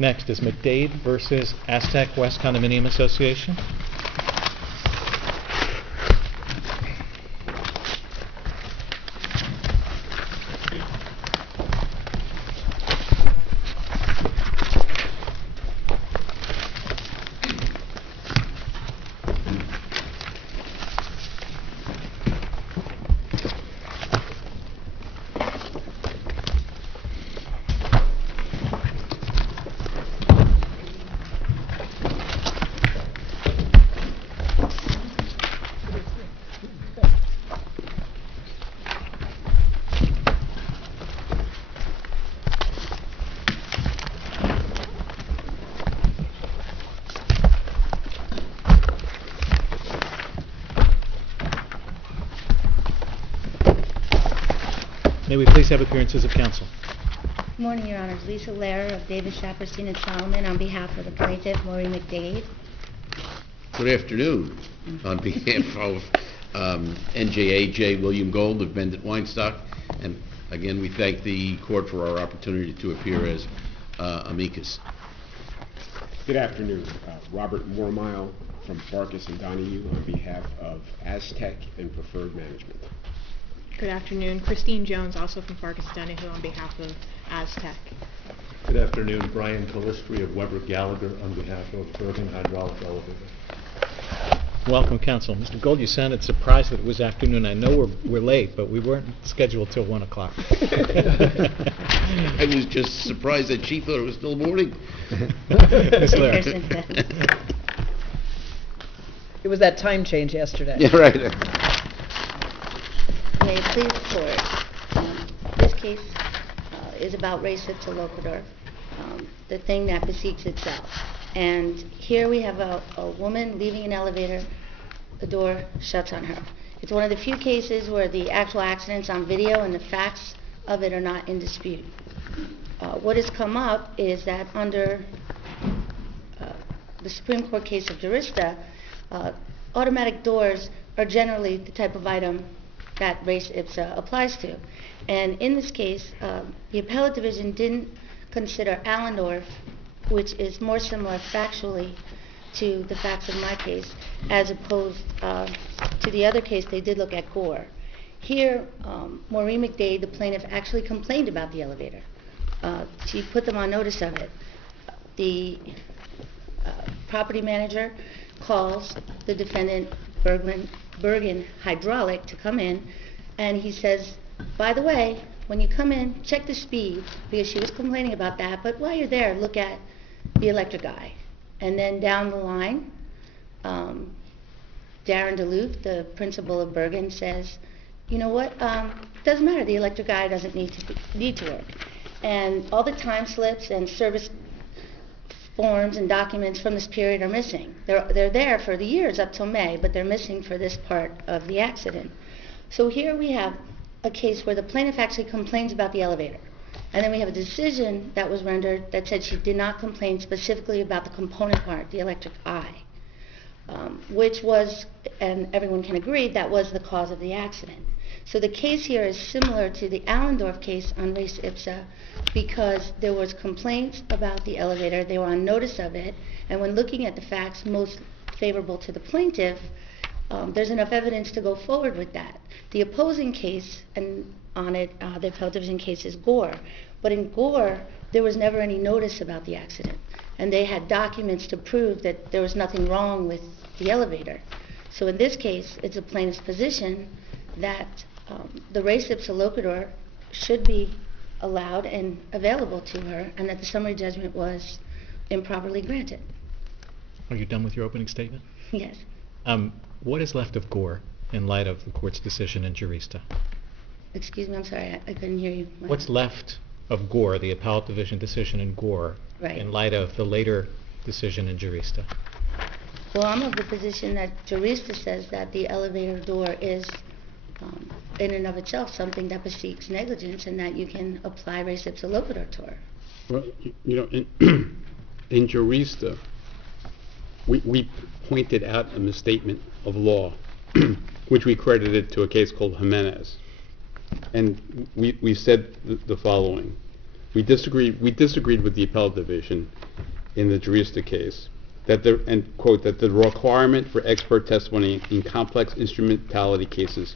Next is McDade versus Aztec West Condominium Association. May we please have appearances of counsel? Good morning, Your Honors. Lisa Lehrer of Davis, Saperstein and Solomon on behalf of the plaintiff, Maureen McDade. Good afternoon. On behalf of NJAJ William Gold of Bendit Weinstock, and again we thank the court for our opportunity to appear as amicus. Good afternoon. Robert Mormile from Farkas and Donahue on behalf of Aztec and Preferred Management. Good afternoon. Christine Jones, also from Farkas Donahue, on behalf of Aztec. Good afternoon. Brian Calistri of Weber Gallagher on behalf of Bergen Hydraulic Elevator. Welcome, counsel. Mr. Gold, you sounded surprised that it was afternoon. I know we're late, but we weren't scheduled till 1 o'clock. I was just surprised that she thought it was still morning. Ms. Lehrer. It was that time change yesterday. Yeah, right. May it please the court. This case is about res ipsa loquitur, the thing that beseeks itself. And here we have a woman leaving an elevator, the door shuts on her. It's one of the few cases where the actual accident's on video and the facts of it are not in dispute. What has come up is that under the Supreme Court case of Jurista, automatic doors are generally the type of item that res ipsa applies to. And in this case, the appellate division didn't consider Allendorf, which is more similar factually to the facts of my case, as opposed to the other case they did look at Gore. Here, Maureen McDade, the plaintiff, actually complained about the elevator. She put them on notice of it. The property manager calls the defendant, Bergen Hydraulic, to come in, and he says, by the way, when you come in, check the speed, because she was complaining about that, but while you're there, look at the electric eye. And then down the line, Darren Duluth, the principal of Bergen, says, you know what, doesn't matter, the electric eye doesn't need to work. And all the time slips and service forms and documents from this period are missing. They're there for the years up till May, but they're missing for this part of the accident. So here we have a case where the plaintiff actually complains about the elevator. And then we have a decision that was rendered that said she did not complain specifically about the component part, the electric eye, which was, and everyone can agree, that was the cause of the accident. So the case here is similar to the Allendorf case on res ipsa because there was complaints about the elevator, they were on notice of it, and when looking at the facts most favorable to the plaintiff, there's enough evidence to go forward with that. The opposing case, and on it, the appellate division case is Gore, but in Gore, there was never any notice about the accident, and they had documents to prove that there was nothing wrong with the elevator. So in this case, it's a plaintiff's position that the res ipsa loquitur should be allowed and available to her, and that the summary judgment was improperly granted. Are you done with your opening statement? Yes. What is left of Gore in light of the court's decision in Jurista? Excuse me, I'm sorry, I couldn't hear you. What's left of Gore, the appellate division decision in Gore, Right. in light of the later decision in Jurista? Well, I'm of the position that Jurista says that the elevator door is, in and of itself, something that beseeks negligence, and that you can apply res ipsa loquitur to her. Well, you know, in Jurista, we pointed out a misstatement of law, which we credited to a case called Jimenez. And we said the following. We disagreed with the appellate division in the Jurista case, that the, and quote, that the requirement for expert testimony in complex instrumentality cases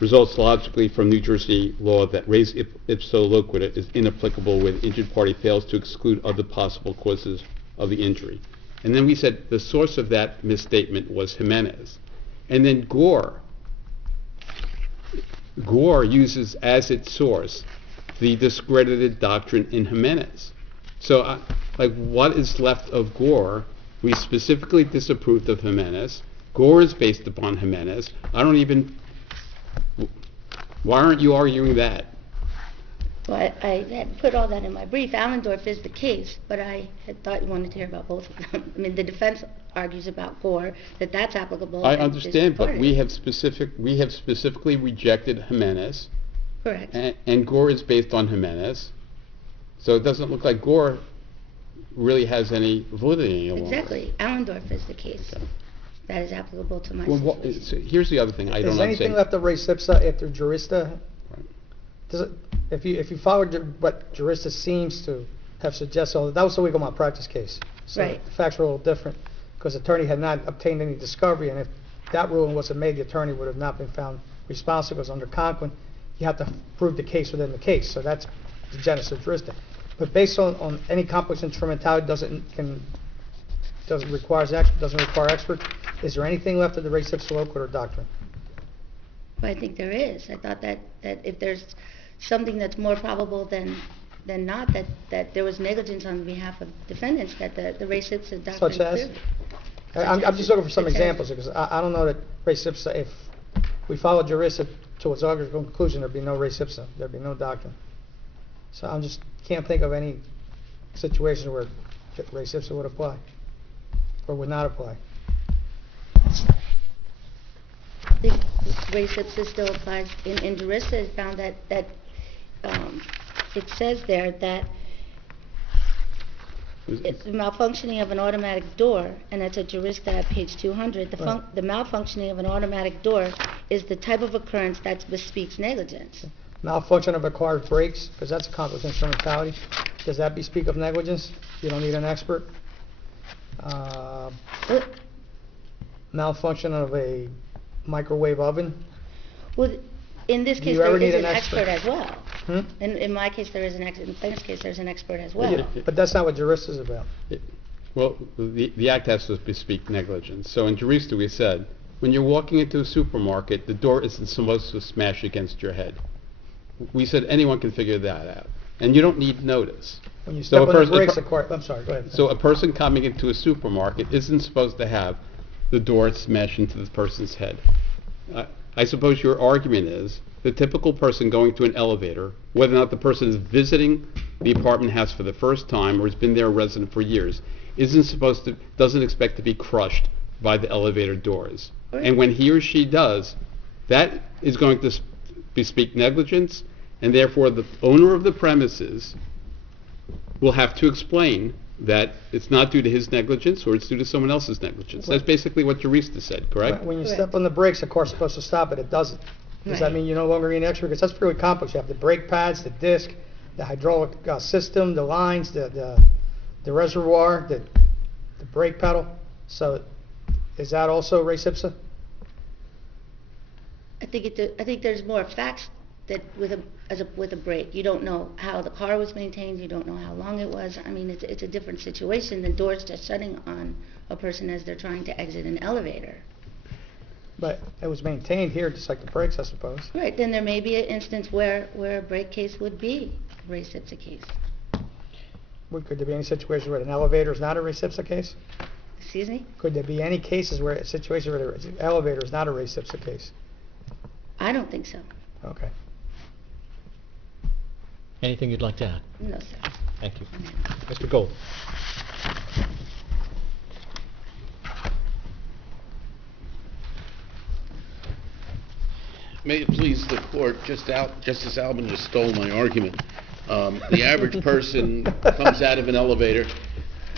results logically from New Jersey law that res ipso loquitur is inapplicable when the injured party fails to exclude other possible causes of the injury. And then we said the source of that misstatement was Jimenez. And then Gore uses as its source the discredited doctrine in Jimenez. So, like, what is left of Gore? We specifically disapproved of Jimenez. Gore is based upon Jimenez. Why aren't you arguing that? Well, I had put all that in my brief. Allendorf is the case, but I had thought you wanted to hear about both of them. I mean, the defense argues about Gore, that that's applicable. I and understand, but supported. we have specifically rejected Jimenez, Correct. and Gore is based on Jimenez. So it doesn't look like Gore really has any validity any longer. Exactly. Allendorf is the case. That is applicable to my Well, situation. so here's the other thing I don't Is understand. anything left of res ipsa after Jurista? Does it, if you follow what Jurista seems to have suggested, that was a legal malpractice case. So Right. the facts were a little different because the attorney had not obtained any discovery, and if that ruling wasn't made, the attorney would have not been found responsible. Because under Conklin, you have to prove the case within the case. So that's the genesis of Jurista. But based on any complex instrumentality doesn't require expert. Is there anything left of the res ipsa loquitur doctrine? But I think there is. I thought that if there's something that's more probable than not, that there was negligence on behalf of defendants, that the res ipsa doctrine Such as? clearly- I'm just looking for some Such as- examples because I don't know that res ipsa, if we follow Jurista to its logical conclusion, there'd be no res ipsa, there'd be no doctrine. So I just can't think of any situation where res ipsa would apply or would not apply. I think res ipsa still applies. In Jurista, it found that it says there that it's the malfunctioning of an automatic door, and that's at Jurista at page 200. Right. The malfunctioning of an automatic door is the type of occurrence that bespeaks negligence. Malfunction of a car's brakes, because that's a complex instrumentality. Does that bespeak of negligence? You don't need an expert. Malfunction of a microwave oven. Well, in this Do case, you ever there need is an an expert? expert as well. Hmm? In my case, there is an expert. In plaintiff's case, there's an expert as well. Yeah. But that's not what Jurista is about. Well, the act has to bespeak negligence. So in Jurista we said, when you're walking into a supermarket, the door isn't supposed to smash against your head. We said anyone can figure that out. And you don't need notice. When you So step a on the person- brakes, the car, I'm sorry, go ahead. So a person coming into a supermarket isn't supposed to have the door smash into the person's head. I suppose your argument is the typical person going to an elevator, whether or not the person is visiting the apartment house for the first time or has been there a resident for years, doesn't expect to be crushed by the elevator doors. Right. And when he or she does, that is going to bespeak negligence, and therefore the owner of the premises will have to explain that it's not due to his negligence or it's due to someone else's negligence. That's basically what Jurista said, correct? When you Correct. step on the brakes, the car's supposed to stop, but it doesn't. Does that Right. mean you no longer need an expert? Because that's pretty complex. You have the brake pads, the disc, the hydraulic system, the lines, the reservoir, the brake pedal. So is that also res ipsa? I think there's more facts that with a brake, you don't know how the car was maintained, you don't know how long it was. I mean, it's a different situation than doors just shutting on a person as they're trying to exit an elevator. But it was maintained here, just like the brakes, I suppose. Right, then there may be an instance where a brake case would be a res ipsa case. Could there be any situation where an elevator is not a res ipsa case? Excuse me? Could there be any cases where a situation where the elevator is not a res ipsa case? I don't think so. Okay. Anything you'd like to add? No, sir. Thank you. Mr. Gold. May it please the court, Justice Albin just stole my argument. The average person comes out of an elevator,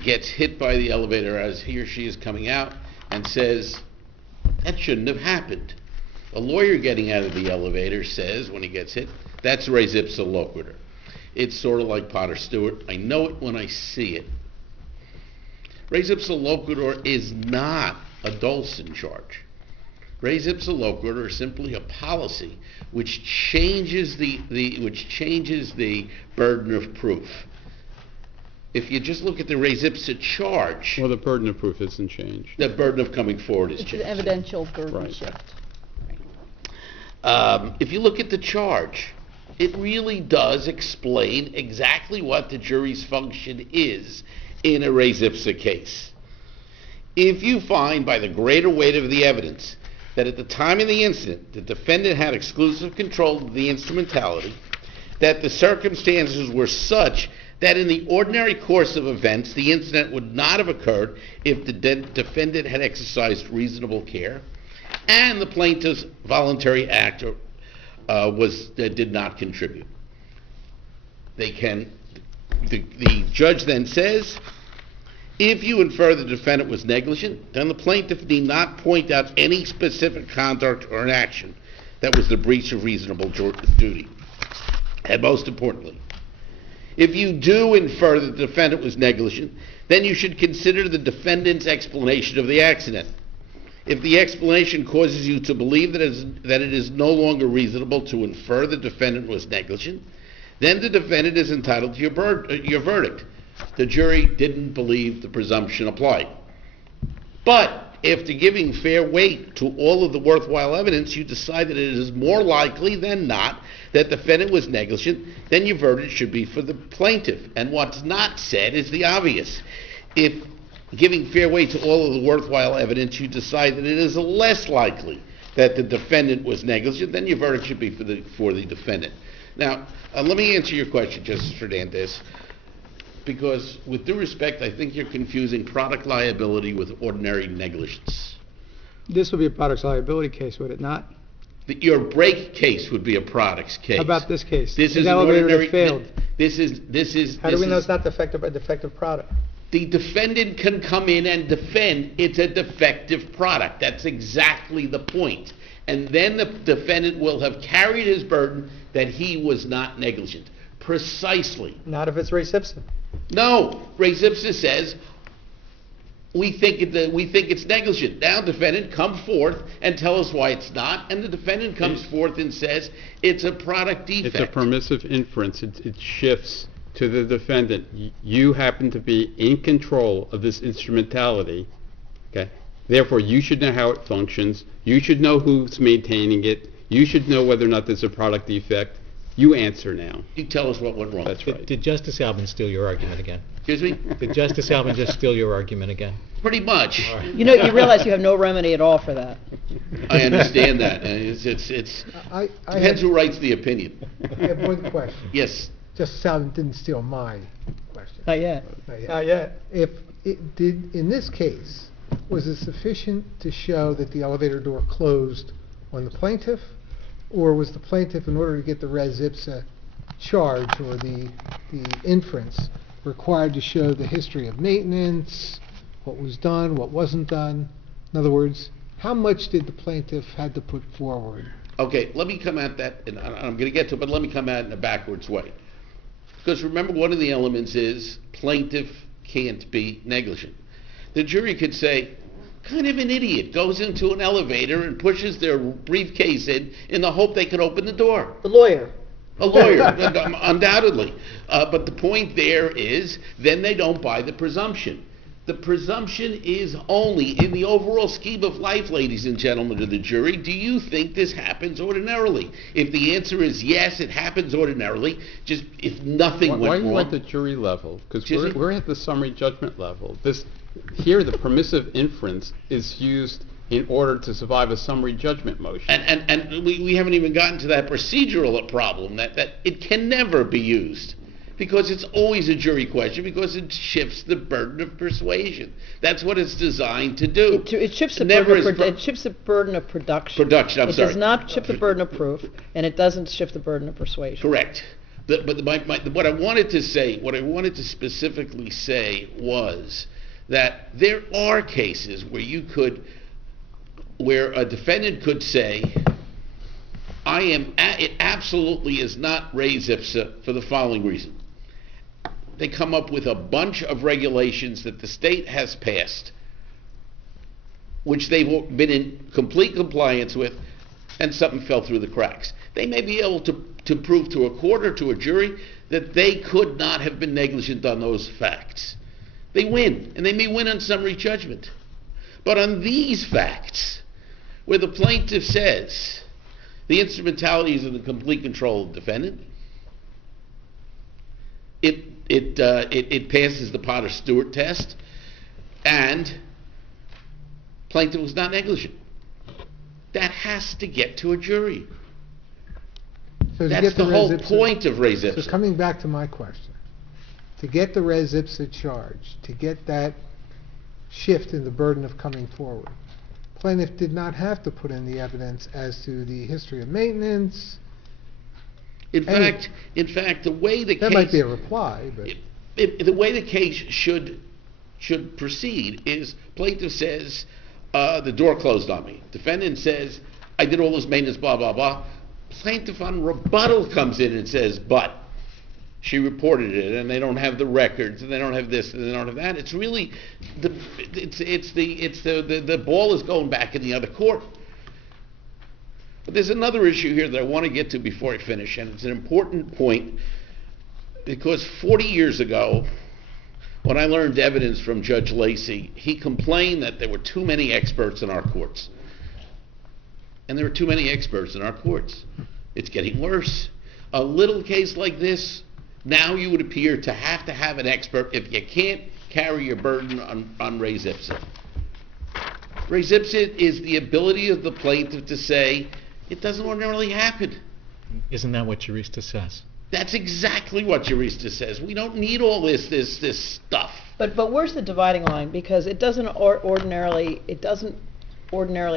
gets hit by the elevator as he or she is coming out, and says, that shouldn't have happened. A lawyer getting out of the elevator says, when he gets hit, that's res ipsa loquitur. It's sort of like Potter Stewart. I know it when I see it. Res ipsa loquitur is not a Dolson charge. Res ipsa loquitur is simply a policy which changes the burden of proof. If you just look at the res ipsa charge, Well, the burden of proof isn't changed. the burden of coming forward is It's changed. an evidential burden Right. shift. If you look at the charge, it really does explain exactly what the jury's function is in a res ipsa case. If you find by the greater weight of the evidence that at the time of the incident, the defendant had exclusive control of the instrumentality, that the circumstances were such that in the ordinary course of events, the incident would not have occurred if the defendant had exercised reasonable care, and the plaintiff's voluntary act did not contribute. The judge then says, if you infer the defendant was negligent, then the plaintiff need not point out any specific conduct or an action that was the breach of reasonable duty. And most importantly, if you do infer that the defendant was negligent, then you should consider the defendant's explanation of the accident. If the explanation causes you to believe that it is no longer reasonable to infer the defendant was negligent, then the defendant is entitled to your verdict. The jury didn't believe the presumption applied. But after giving fair weight to all of the worthwhile evidence, you decide that it is more likely than not that the defendant was negligent, then your verdict should be for the plaintiff. And what's not said is the obvious. If giving fair weight to all of the worthwhile evidence, you decide that it is less likely that the defendant was negligent, then your verdict should be for the defendant. Now, let me answer your question, Justice Fernandez, because with due respect, I think you're confusing product liability with ordinary negligence. This would be a products liability case, would it not? Your brake case would be a products case. How about this case? This is The an elevator that ordinary. failed. This is. How do we know it's not defective or defective product? The defendant can come in and defend it's a defective product. That's exactly the point. And then the defendant will have carried his burden that he was not negligent. Precisely. Not if it's res ipsa. No, res ipsa says we think it's negligent. Now, defendant, come forth and tell us why it's not. And the defendant comes forth and says it's a product defect. It's a permissive inference. It shifts to the defendant. You happen to be in control of this instrumentality. Okay. Therefore, you should know how it functions. You should know who's maintaining it. You should know whether or not there's a product defect. You answer now. You tell us what went wrong. That's right. Did Justice Albin steal your argument again? Excuse me? Did Justice Albin just steal your argument again? Pretty much. You know, you realize you have no remedy at all for that. I understand that. It's I depends who writes the opinion. have one question. Yes. Just sound didn't steal my question. Not yet. Not yet. If it did, in this case, was it sufficient to show that the elevator door closed on the plaintiff? Or was the plaintiff, in order to get the res ipsa charge or the inference, required to show the history of maintenance, what was done, what wasn't done? In other words, how much did the plaintiff had to put forward? Okay, let me come at that, and I'm going to get to it, but let me come at it in a backwards way. Because remember, one of the elements is plaintiff can't be negligent. The jury could say, kind of an idiot goes into an elevator and pushes their briefcase in the hope they can open the door. The lawyer. A lawyer, undoubtedly. But the point there is, then they don't buy the presumption. The presumption is only in the overall scheme of life, ladies and gentlemen of the jury. Do you think this happens ordinarily? If the answer is yes, it happens ordinarily. Just if nothing Why are went you wrong. at the jury level? Because Excuse me? we're at the summary judgment level. Here, the permissive inference is used in order to survive a summary judgment motion. And we haven't even gotten to that procedural problem that it can never be used. Because it's always a jury question, because it shifts the burden of persuasion. That's what it's designed to do. It shifts the Never burden is of it shifts the burden of production. Production, I'm It sorry. does not shift the burden of proof, and it doesn't shift the burden of persuasion. Correct. But what I wanted to say, what I wanted to specifically say was that there are cases where a defendant could say, it absolutely is not res ipsa for the following reason. they come up with a bunch of regulations that the state has passed, which they've been in complete compliance with, and something fell through the cracks. They may be able to prove to a court or to a jury that they could not have been negligent on those facts. They win, and they may win on summary judgment. But on these facts, where the plaintiff says the instrumentality is in the complete control of the defendant, it passes the Potter-Stewart test, and plaintiff was not negligent. That has to get to a jury. So to That's get the whole res ipsa- point of res ipsa. So coming back to my question, to get the res ipsa charge, to get that shift in the burden of coming forward, plaintiff did not have to put in the evidence as to the history of maintenance. In fact, the way the That case... might be a reply, but... The way the case should proceed is plaintiff says, the door closed on me. Defendant says, I did all this maintenance, blah, blah, blah. Plaintiff on rebuttal comes in and says, but she reported it, and they don't have the records, and they don't have this, and they don't have that. It's really, the ball is going back in the other court. But there's another issue here that I want to get to before I finish, and it's an important point, because 40 years ago, when I learned evidence from Judge Lacey, he complained that there were too many experts in our courts. And there are too many experts in our courts. It's getting worse. A little case like this, now you would appear to have an expert if you can't carry your burden on res ipsa. Res ipsa is the ability of the plaintiff to say, it doesn't ordinarily happen. Isn't that what Jurista says? That's exactly what Jurista says. We don't need all this stuff. But where's the dividing line? Because it doesn't ordinarily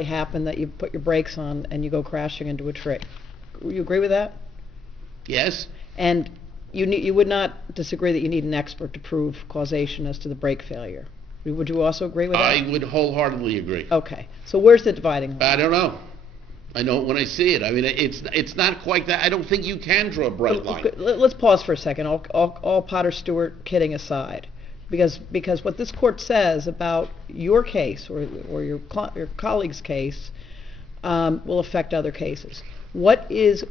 happen that you put your brakes on and you go crashing into a tree. You agree with that? Yes? And you would not disagree that you need an expert to prove causation as to the brake failure. Would you also agree with that? I would wholeheartedly agree. Okay. So where's the dividing line? I don't know. I know it when I see it. I mean, it's not quite that. I don't think you can draw a bright line. Let's pause for a second. All Potter-Stewart kidding aside, because what this court says about your case or your colleague's case will affect other cases. What is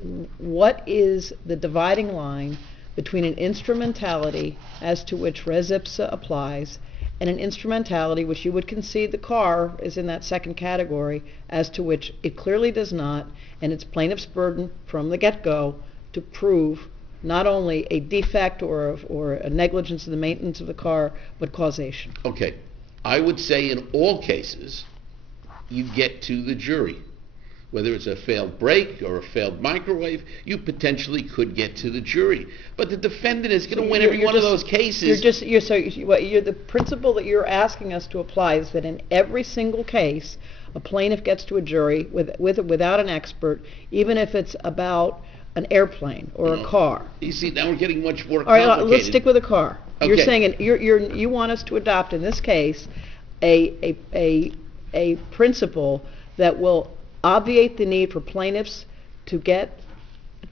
the dividing line between an instrumentality as to which res ipsa applies and an instrumentality which you would concede the car is in that second category, as to which it clearly does not, and it's plaintiff's burden from the get-go to prove not only a defect or a negligence in the maintenance of the car, but causation? Okay. I would say in all cases, you get to the jury. Whether it's a failed brake or a failed microwave, you potentially could get to the jury. But the defendant is going to win every one of those cases. The principle that you're asking us to apply is that in every single case, a plaintiff gets to a jury without an expert, even if it's about an airplane or a car. You see, now we're getting much more All complicated. right, let's stick with a car. Okay. You're saying you want us to adopt in this case a principle that will obviate the need for plaintiffs to get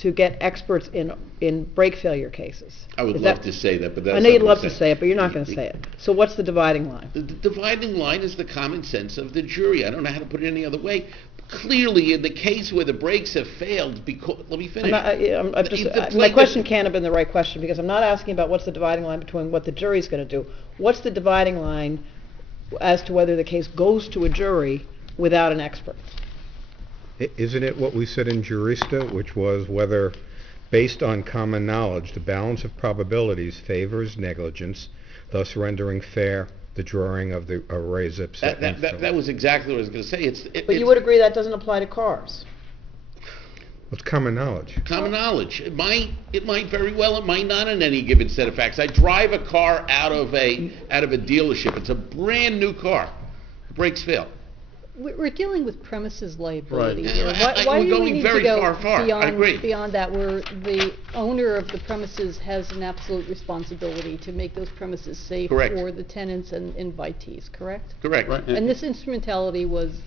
experts in brake failure cases. I would love to say that, but that's I know you'd not love what I'm to say it, but you're not going to say it. So what's the dividing line? The dividing line is the common sense of the jury. I don't know how to put it any other way. Clearly, in the case where the brakes have failed, let me finish. My question can't have been the right question, because I'm not asking about what's the dividing line between what the jury's going to do. What's the dividing line as to whether the case goes to a jury without an expert? Isn't it what we said in Jurista, which was whether, based on common knowledge, the balance of probabilities favors negligence, thus rendering fair the drawing of the res ipsa? That was exactly what I was going to say. But you would agree that doesn't apply to cars? It's common knowledge. Common knowledge. It might very well. It might not in any given set of facts. I drive a car out of a dealership. It's a brand new car. The brakes fail. We're dealing with premises liability here. Right. Why We're do going we need very to go far. I agree. beyond that, where the owner of the premises has an absolute responsibility to make those premises safe Correct. for the tenants and invitees, correct? Correct. Right. And this instrumentality was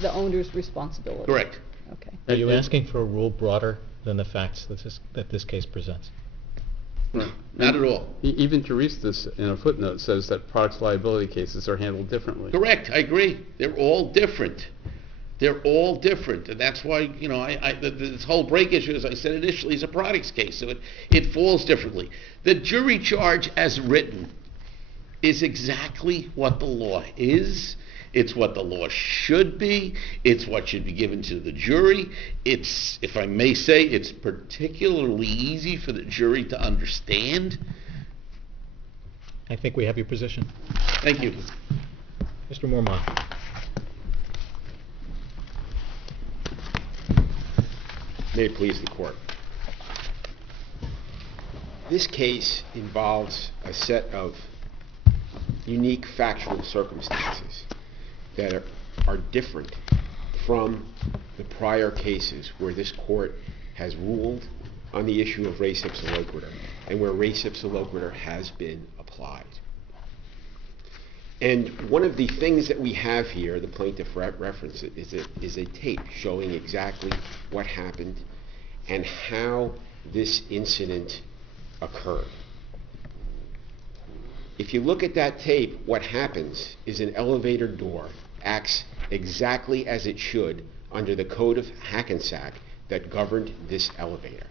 the owner's responsibility. Correct. Okay. Are you asking for a rule broader than the facts that this case presents? No, not at all. Even Juristas, in a footnote, says that products liability cases are handled differently. Correct, I agree. They're all different. They're all different, and that's why, this whole break issue, as I said initially, is a products case, so it falls differently. The jury charge as written is exactly what the law is. It's what the law should be. It's what should be given to the jury. It's, if I may say, it's particularly easy for the jury to understand. I think we have your position. Thank you. Mr. Mormont. May it please the court. This case involves a set of unique factual circumstances that are different from the prior cases where this court has ruled on the issue of res ipsa loquitur and where res ipsa loquitur has been applied. And one of the things that we have here, the plaintiff referenced it, is a tape showing exactly what happened and how this incident occurred. If you look at that tape, what happens is an elevator door acts exactly as it should under the code of Hackensack that governed this elevator.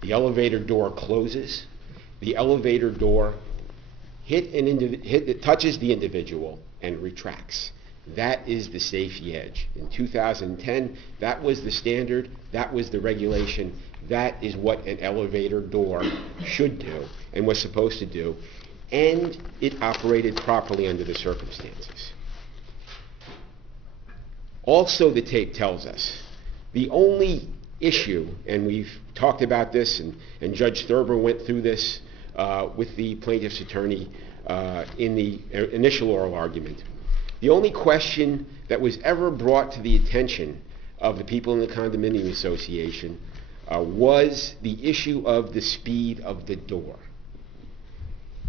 The elevator door closes, the elevator door touches the individual and retracts. That is the safety edge. In 2010, that was the standard, that was the regulation, that is what an elevator door should do and was supposed to do, and it operated properly under the circumstances. Also, the tape tells us the only issue, and we've talked about this, and Judge Thurber went through this with the plaintiff's attorney in the initial oral argument. The only question that was ever brought to the attention of the people in the condominium association was the issue of the speed of the door.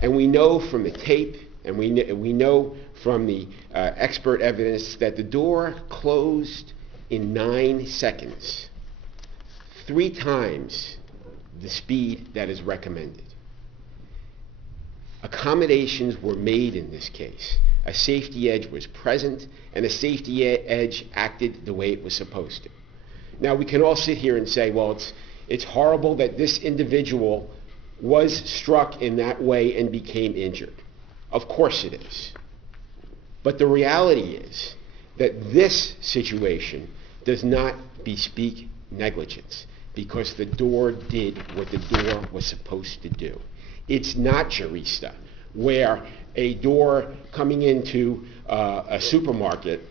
And we know from the tape, and we know from the expert evidence that the door closed in 9 seconds, 3 times the speed that is recommended. Accommodations were made in this case. A safety edge was present, and a safety edge acted the way it was supposed to. Now, we can all sit here and say, well, it's horrible that this individual was struck in that way and became injured. Of course it is. But the reality is that this situation does not bespeak negligence because the door did what the door was supposed to do. It's not Jurista, where a door coming into a supermarket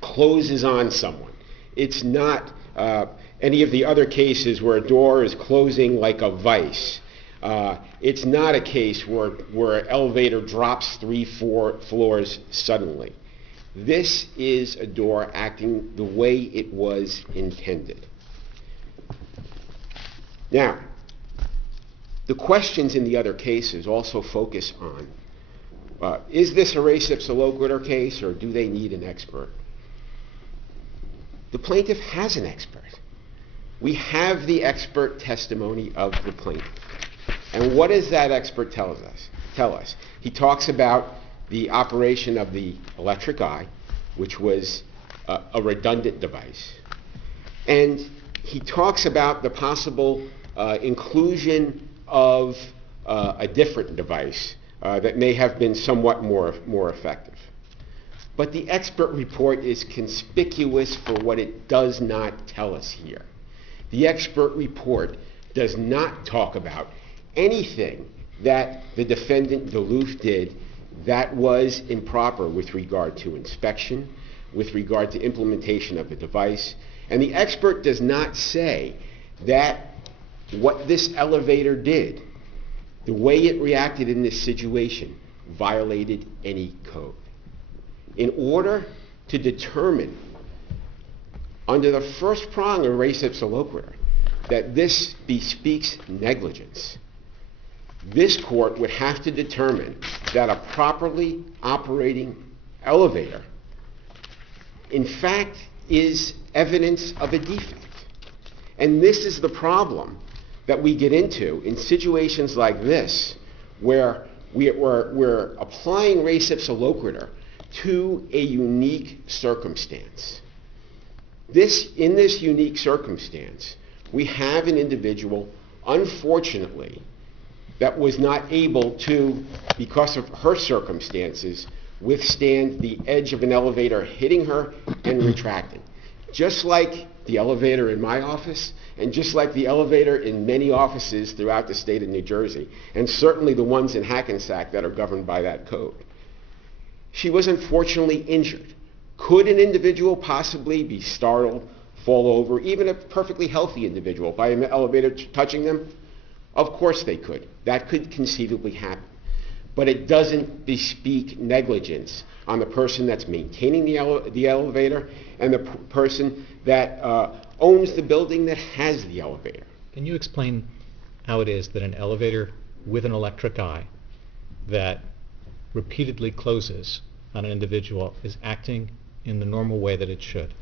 closes on someone. It's not any of the other cases where a door is closing like a vice. It's not a case where an elevator drops 3-4 floors suddenly. This is a door acting the way it was intended. Now, the questions in the other cases also focus on, is this a res ipsa loquitur case, or do they need an expert? The plaintiff has an expert. We have the expert testimony of the plaintiff. And what does that expert tell us? He talks about the operation of the electric eye, which was a redundant device. And he talks about the possible inclusion of a different device that may have been somewhat more effective. But the expert report is conspicuous for what it does not tell us here. The expert report does not talk about anything that the defendant Duluth did that was improper with regard to inspection, with regard to implementation of the device. And the expert does not say that what this elevator did, the way it reacted in this situation, violated any code. In order to determine, under the first prong of res ipsa loquitur, that this bespeaks negligence, this court would have to determine that a properly operating elevator, in fact, is evidence of a defect. And this is the problem that we get into in situations like this, where we're applying res ipsa loquitur to a unique circumstance. In this unique circumstance, we have an individual, unfortunately, that was not able to, because of her circumstances, withstand the edge of an elevator hitting her and retracting. Just like the elevator in my office, and just like the elevator in many offices throughout the state of New Jersey, and certainly the ones in Hackensack that are governed by that code. She was unfortunately injured. Could an individual possibly be startled, fall over, even a perfectly healthy individual, by an elevator touching them? Of course they could. That could conceivably happen. But it doesn't bespeak negligence on the person that's maintaining the elevator and the person that owns the building that has the elevator. Can you explain how it is that an elevator with an electric eye that repeatedly closes on an individual is acting in the normal way that it should?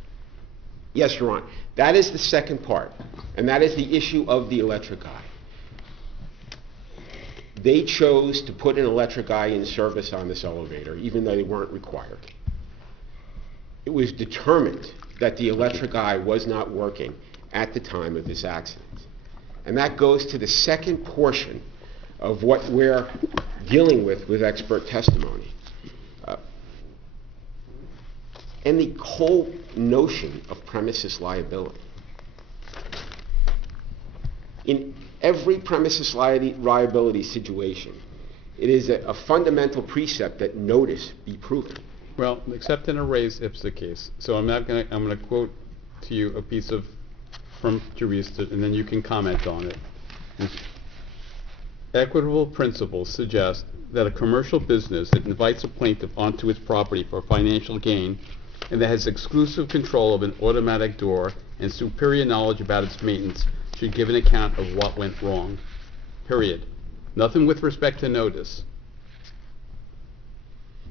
Yes, Your Honor. That is the second part, and that is the issue of the electric eye. They chose to put an electric eye in service on this elevator, even though they weren't required. It was determined that the electric eye was not working at the time of this accident. And that goes to the second portion of what we're dealing with expert testimony. And the whole notion of premises liability. In every premises liability situation, it is a fundamental precept that notice be proven. Well, except in a res ipsa case. So I'm going to quote to you a piece from Jurista, and then you can comment on it. Equitable principles suggest that a commercial business that invites a plaintiff onto its property for financial gain and that has exclusive control of an automatic door and superior knowledge about its maintenance should give an account of what went wrong. Period. Nothing with respect to notice.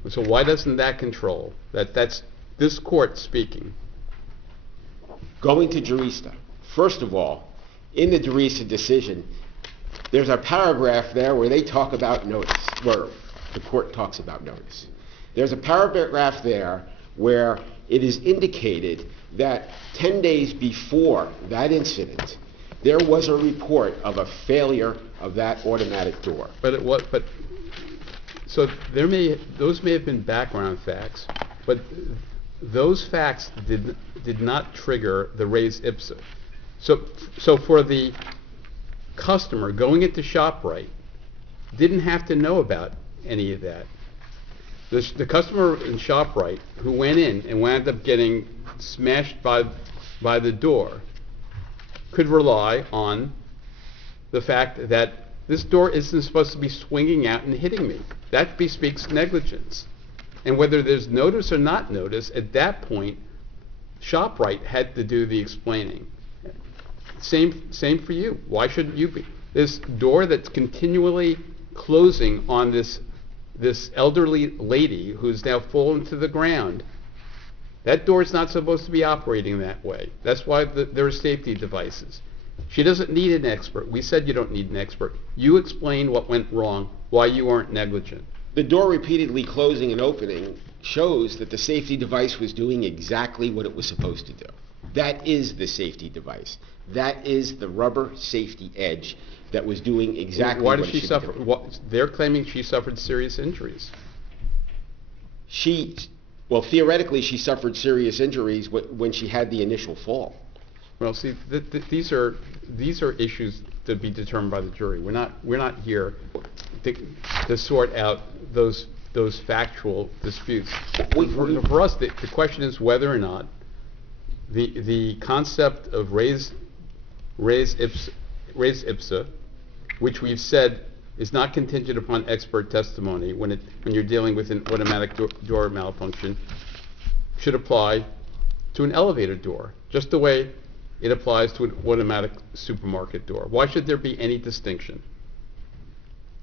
So why doesn't that control? That's this court speaking. Going to Jurista. First of all, in the Jurista decision, there's a paragraph there where they talk about notice, where the court talks about notice. There's a paragraph there where it is indicated that 10 days before that incident, there was a report of a failure of that automatic door. So those may have been background facts, but those facts did not trigger the res ipsa. So for the customer going into ShopRite, didn't have to know about any of that. The customer in ShopRite who went in and wound up getting smashed by the door could rely on the fact that this door isn't supposed to be swinging out and hitting me. That bespeaks negligence. And whether there's notice or not notice, at that point, ShopRite had to do the explaining. Same for you. Why shouldn't you be? This door that's continually closing on this elderly lady who's now fallen to the ground, that door is not supposed to be operating that way. That's why there are safety devices. She doesn't need an expert. We said you don't need an expert. You explain what went wrong, why you weren't negligent. The door repeatedly closing and opening shows that the safety device was doing exactly what it was supposed to do. That is the safety device. That is the rubber safety edge that was doing exactly what it she should suffer? be doing. They're claiming she suffered serious injuries. Well, theoretically, she suffered serious injuries when she had the initial fall. Well, see, these are issues to be determined by the jury. We're not here to sort out those factual disputes. For us, the question is whether or not the concept of res ipsa, which we've said is not contingent upon expert testimony when you're dealing with an automatic door malfunction, should apply to an elevator door, just the way it applies to an automatic supermarket door. Why should there be any distinction?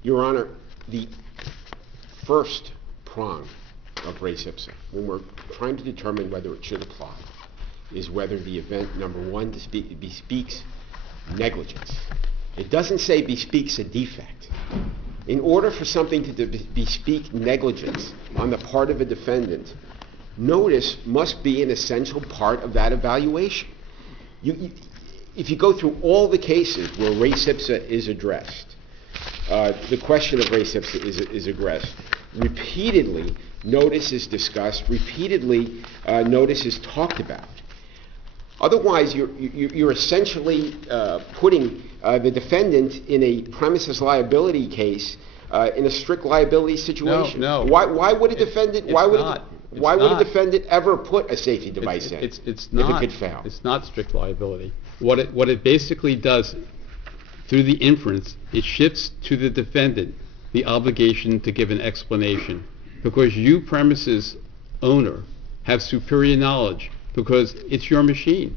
Your Honor, the first prong of res ipsa, when we're trying to determine whether it should apply, is whether the event, number one, bespeaks negligence. It doesn't say bespeaks a defect. In order for something to bespeak negligence on the part of a defendant, notice must be an essential part of that evaluation. If you go through all the cases where res ipsa is addressed, the question of res ipsa is addressed, repeatedly notice is discussed, repeatedly notice is talked about. Otherwise, you're essentially putting the defendant in a premises liability case in a strict liability situation. No. Why would a defendant? It's Why would not. why It's would not. a defendant ever put a safety device in? It's not. If it could fail. It's not strict liability. What it basically does, through the inference, it shifts to the defendant the obligation to give an explanation, because you, premises owner, have superior knowledge because it's your machine.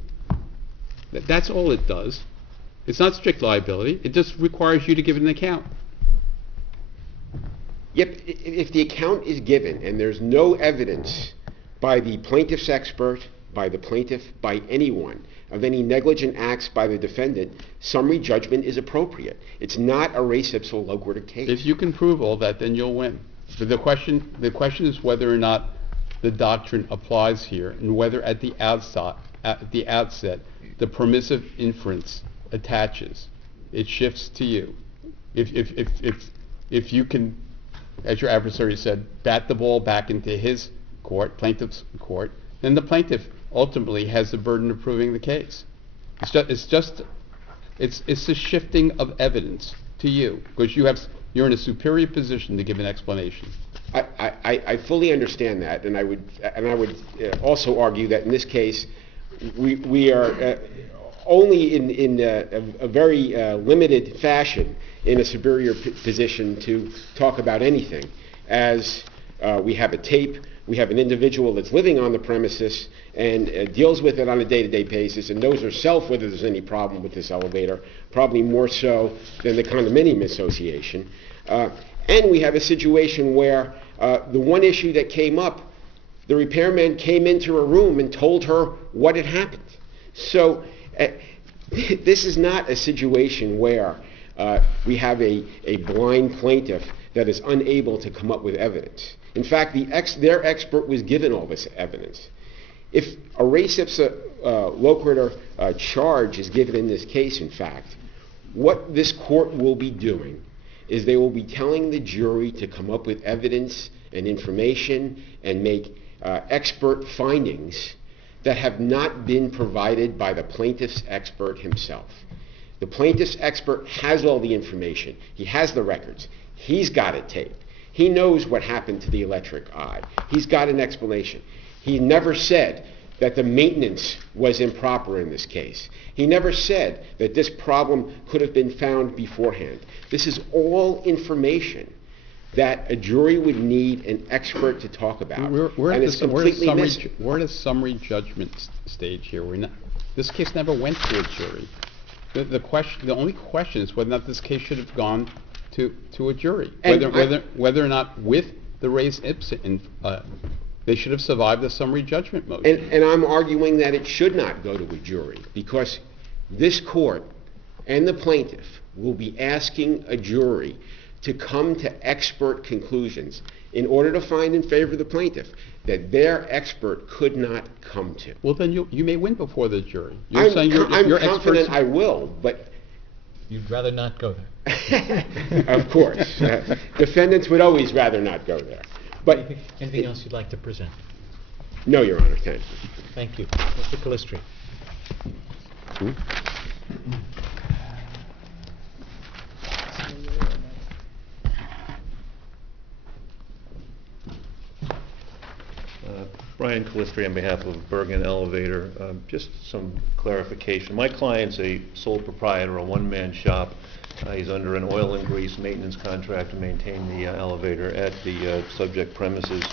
That's all it does. It's not strict liability. It just requires you to give an account. Yep, if the account is given and there's no evidence by the plaintiff's expert, by the plaintiff, by anyone, of any negligent acts by the defendant, summary judgment is appropriate. It's not a res ipsa loquitur case. If you can prove all that, then you'll win. But the question is whether or not the doctrine applies here, and whether at the outset, the permissive inference attaches. It shifts to you. If you can, as your adversary said, bat the ball back into his court, plaintiff's court, then the plaintiff ultimately has the burden of proving the case. It's a shifting of evidence to you, because you're in a superior position to give an explanation. I fully understand that, and I would also argue that in this case we are only in a very limited fashion in a superior position to talk about anything, as we have a tape, we have an individual that's living on the premises and deals with it on a day-to-day basis and knows herself whether there's any problem with this elevator, probably more so than the condominium association. And we have a situation where the one issue that came up, the repairman came into her room and told her what had happened. So this is not a situation where we have a blind plaintiff that is unable to come up with evidence. In fact, their expert was given all this evidence. If a res ipsa loquitur charge is given in this case, in fact, what this court will be doing is they will be telling the jury to come up with evidence and information and make expert findings that have not been provided by the plaintiff's expert himself. The plaintiff's expert has all the information. He has the records. He's got it taped. He knows what happened to the electric eye. He's got an explanation. He never said that the maintenance was improper in this case. He never said that this problem could have been found beforehand. This is all information that a jury would need an expert to talk about. We're and at it's completely we're at a summary judgment stage here. This case never went to a jury. The only question is whether or not this case should have gone to a jury. Whether or not with the res ipsa they should have survived the summary judgment motion. And I'm arguing that it should not go to a jury, because this court and the plaintiff will be asking a jury to come to expert conclusions in order to find in favor of the plaintiff that their expert could not come to. Well, then you may win before the jury. I'm confident I will, but... You'd rather not go there. Of course. Defendants would always rather not go there. But anything else you'd like to present? No, Your Honor. Thank you. Thank you. Mr. Calistri. Brian Calistri on behalf of Bergen Elevator. Just some clarification. My client's a sole proprietor, a one-man shop. He's under an oil and grease maintenance contract to maintain the elevator at the subject premises,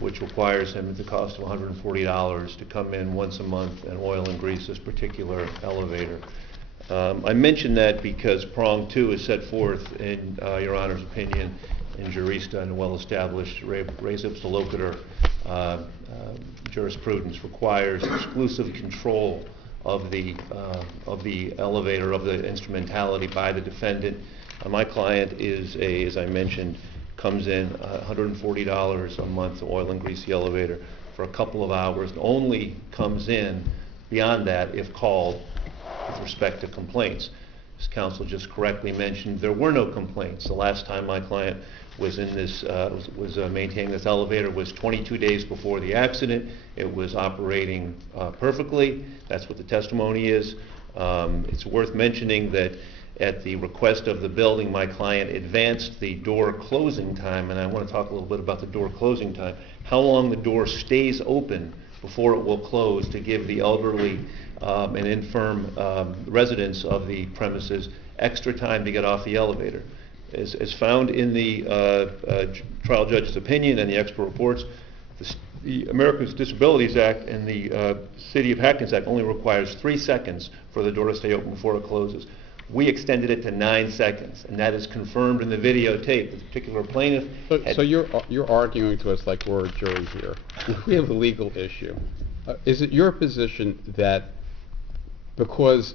which requires him at the cost of $140 to come in once a month and oil and grease this particular elevator. I mention that because prong 2 is set forth in Your Honor's opinion in jurista and well-established res ipsa loquitur jurisprudence requires exclusive control of the elevator, of the instrumentality by the defendant. My client is as I mentioned, comes in $140 a month to oil and grease the elevator for a couple of hours, and only comes in beyond that if called with respect to complaints. As counsel just correctly mentioned, there were no complaints. The last time my client was in this, maintaining this elevator was 22 days before the accident. It was operating perfectly. That's what the testimony is. It's worth mentioning that at the request of the building, my client advanced the door closing time, and I want to talk a little bit about the door closing time, how long the door stays open before it will close to give the elderly and infirm residents of the premises extra time to get off the elevator. As found in the trial judge's opinion and the expert reports, the Americans with Disabilities Act and the City of Hackensack only requires 3 seconds for the door to stay open before it closes. We extended it to 9 seconds, and that is confirmed in the videotape. The particular plaintiff So you're arguing to us like we're a jury here. We have a legal issue. Is it your position that because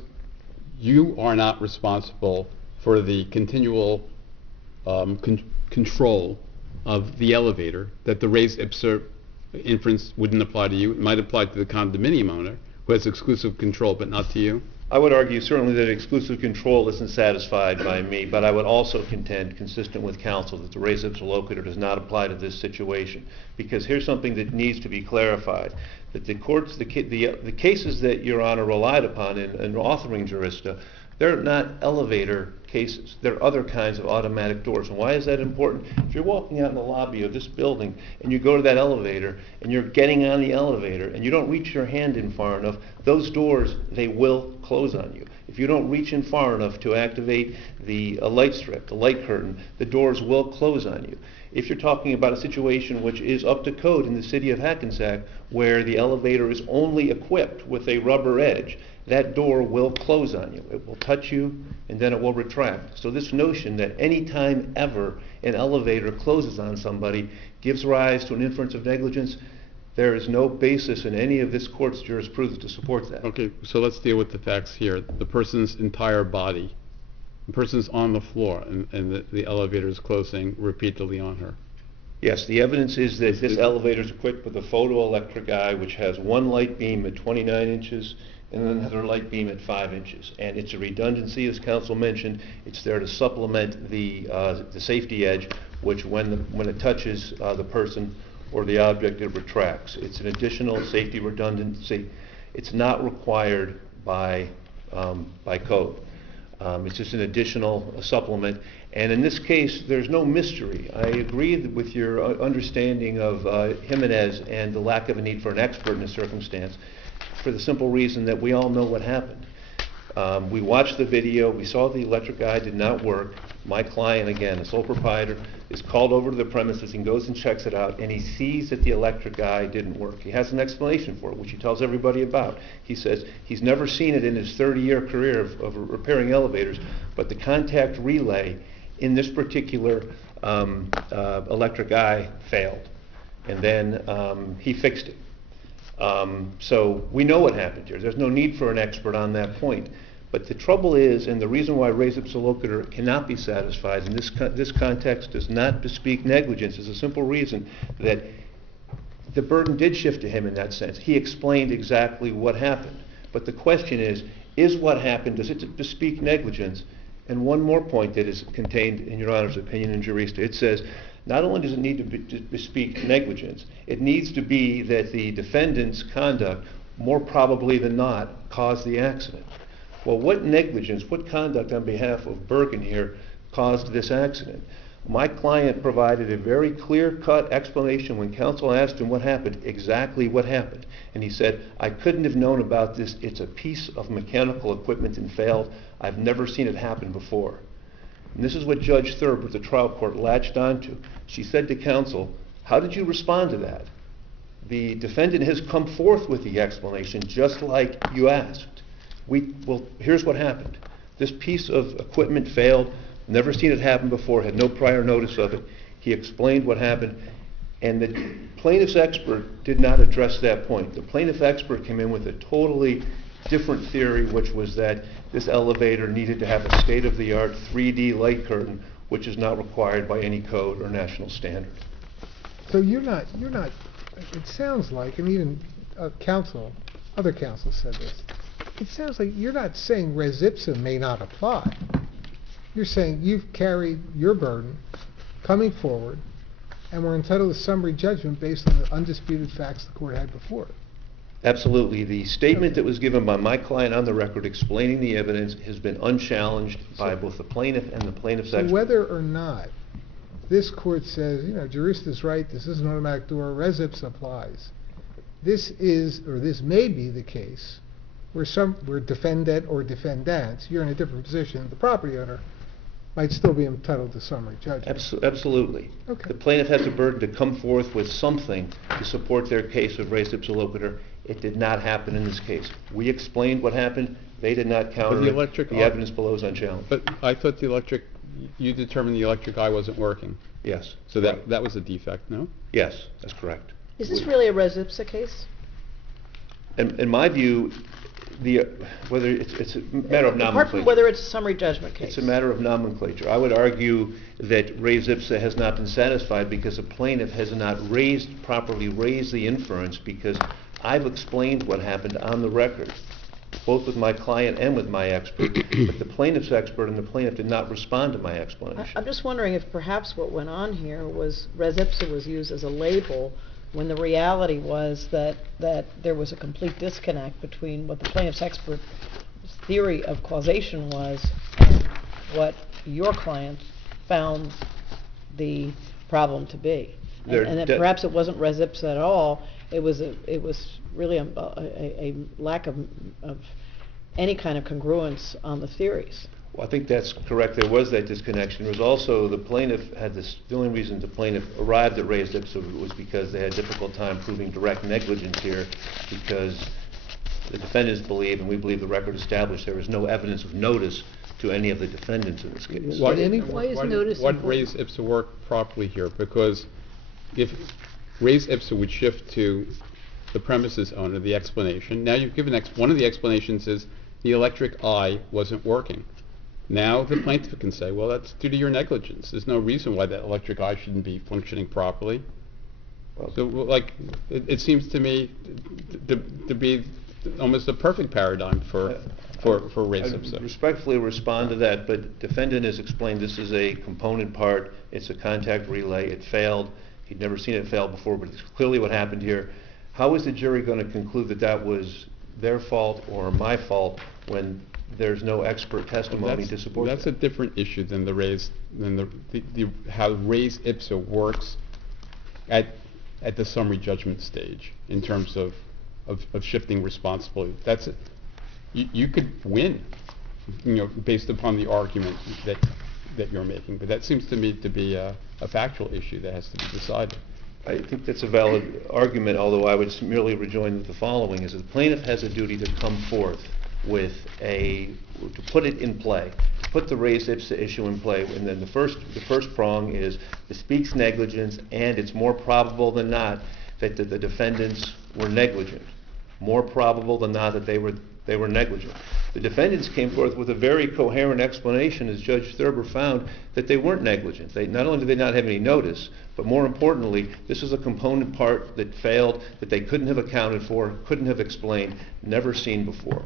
you are not responsible for the continual control of the elevator, that the res ipsa inference wouldn't apply to you? It might apply to the condominium owner who has exclusive control, but not to you? I would argue certainly that exclusive control isn't satisfied by me, but I would also contend, consistent with counsel, that the res ipsa locator does not apply to this situation. Because here's something that needs to be clarified, that the courts, the cases that Your Honor relied upon in authoring Jurista, they're not elevator cases. They're other kinds of automatic doors. And why is that important? If you're walking out in the lobby of this building and you go to that elevator and you're getting on the elevator and you don't reach your hand in far enough, those doors, they will close on you. If you don't reach in far enough to activate the light strip, the light curtain, the doors will close on you. If you're talking about a situation which is up to code in the city of Hackensack, where the elevator is only equipped with a rubber edge, that door will close on you. It will touch you, and then it will retract. So this notion that any time ever an elevator closes on somebody gives rise to an inference of negligence, there is no basis in any of this court's jurisprudence to support that. Okay, so let's deal with the facts here. The person's entire body, the person's on the floor, and the elevator is closing repeatedly on her. Yes, the evidence is that this elevator is equipped with a photoelectric eye, which has one light beam at 29 inches and another light beam at 5 inches. And it's a redundancy, as counsel mentioned. It's there to supplement the safety edge, which when it touches the person or the object, it retracts. It's an additional safety redundancy. It's not required by code. It's just an additional supplement. And in this case, there's no mystery. I agree with your understanding of Jimenez and the lack of a need for an expert in this circumstance, for the simple reason that we all know what happened. We watched the video. We saw the electric eye did not work. My client, again, a sole proprietor, is called over to the premises and goes and checks it out, and he sees that the electric eye didn't work. He has an explanation for it, which he tells everybody about. He says he's never seen it in his 30-year career of repairing elevators, but the contact relay in this particular electric eye failed, and then he fixed it. So we know what happened here. There's no need for an expert on that point. But the trouble is, and the reason why res ipsa locator cannot be satisfied in this context does not bespeak negligence, is a simple reason that the burden did shift to him in that sense. He explained exactly what happened. But the question is what happened, does it bespeak negligence? And one more point that is contained in Your Honor's opinion in Jurista. It says, not only does it need to bespeak negligence, it needs to be that the defendant's conduct, more probably than not, caused the accident. Well, what negligence, what conduct on behalf of Bergen here caused this accident? My client provided a very clear-cut explanation when counsel asked him what happened, exactly what happened. And he said, I couldn't have known about this. It's a piece of mechanical equipment and failed. I've never seen it happen before. And this is what Judge Thurber, the trial court, latched onto. She said to counsel, how did you respond to that? The defendant has come forth with the explanation just like you asked. Well, here's what happened. This piece of equipment failed, never seen it happen before, had no prior notice of it. He explained what happened, and the plaintiff's expert did not address that point. The plaintiff's expert came in with a totally different theory, which was that this elevator needed to have a state-of-the-art 3D light curtain, which is not required by any code or national standard. So you're not, it sounds like, and even other counsel said this, it sounds like you're not saying res ipsa may not apply. You're saying you've carried your burden coming forward, and we're entitled to summary judgment based on the undisputed facts the court had before it. Absolutely. The statement that was given by my client on the record explaining the evidence has been unchallenged by both the plaintiff and the plaintiff's So expert. whether or not this court says, jurista's right, this is an automatic door, res ipsa applies, this is, or this may be the case where defendant or defendants, you're in a different position, the property owner might still be entitled to summary judgment. Absolutely. Okay. The plaintiff has a burden to come forth with something to support their case of res ipsa loquitur. It did not happen in this case. We explained what happened. They did not counter it. The evidence below is unchallenged. But I thought you determined the electric eye wasn't working. Yes. So that was a defect, no? Yes, that's correct. Is this really a res ipsa case? In my view, whether it's a matter of Apart nomenclature. from whether it's a summary judgment case. It's a matter of nomenclature. I would argue that res ipsa has not been satisfied because the plaintiff has not properly raised the inference, because I've explained what happened on the record, both with my client and with my expert. But the plaintiff's expert and the plaintiff did not respond to my explanation. I'm just wondering if perhaps what went on here was res ipsa was used as a label when the reality was that there was a complete disconnect between what the plaintiff's expert's theory of causation was and what your client found the problem to be. And that perhaps it wasn't res ipsa at all. It was really a lack of any kind of congruence on the theories. Well, I think that's correct. There was that disconnection. There was also the plaintiff had this. The only reason the plaintiff arrived at res ipsa was because they had a difficult time proving direct negligence here, because the defendants believe, and we believe the record established, there was no evidence of notice to any of the defendants in this case. Why is notice Why important? res ipsa work properly here? Because if res ipsa would shift to the premises owner, the explanation. Now you've given one of the explanations is the electric eye wasn't working. Now the plaintiff can say, well, that's due to your negligence. There's no reason why that electric eye shouldn't be functioning properly. So, like, it seems to me to be almost a perfect paradigm for res ipsa. I respectfully respond to that, but defendant has explained this is a component part. It's a contact relay. It failed. He'd never seen it fail before, but it's clearly what happened here. How is the jury going to conclude that that was their fault or my fault when there's no expert testimony to support that? That's a different issue than how res ipsa works at the summary judgment stage in terms of shifting responsibility. That's it. You could win, based upon the argument that you're making, but that seems to me to be a factual issue that has to be decided. I think that's a valid argument, although I would merely rejoin with the following, is that the plaintiff has a duty to come forth with to put it in play, to put the res ipsa issue in play, and then the first prong is bespeaks negligence, and it's more probable than not that the defendants were negligent. More probable than not that they were negligent. The defendants came forth with a very coherent explanation, as Judge Thurber found, that they weren't negligent. Not only did they not have any notice, but more importantly, this is a component part that failed, that they couldn't have accounted for, couldn't have explained, never seen before.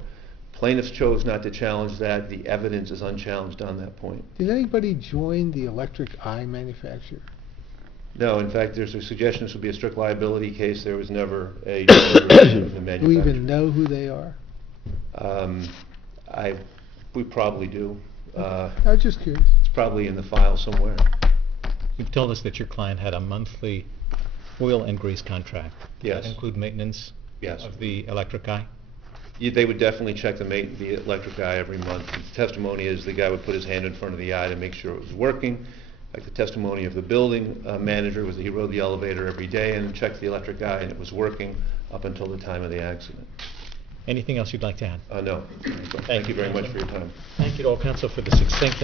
Plaintiffs chose not to challenge that. The evidence is unchallenged on that point. Did anybody join the electric eye manufacturer? No, in fact, there's a suggestion this would be a strict liability case. There was never a of the manufacturer. Do we even know who they are? We probably do. I'm just curious. It's probably in the file somewhere. You've told us that your client had a monthly oil and grease contract. Yes. Does that include maintenance of the electric eye? They would definitely check the electric eye every month. The testimony is the guy would put his hand in front of the eye to make sure it was working. Like the testimony of the building manager was that he rode the elevator every day and checked the electric eye, and it was working up until the time of the accident. Anything else you'd like to add? No. Thank you very much for your time. Thank you to all counsel for the succinct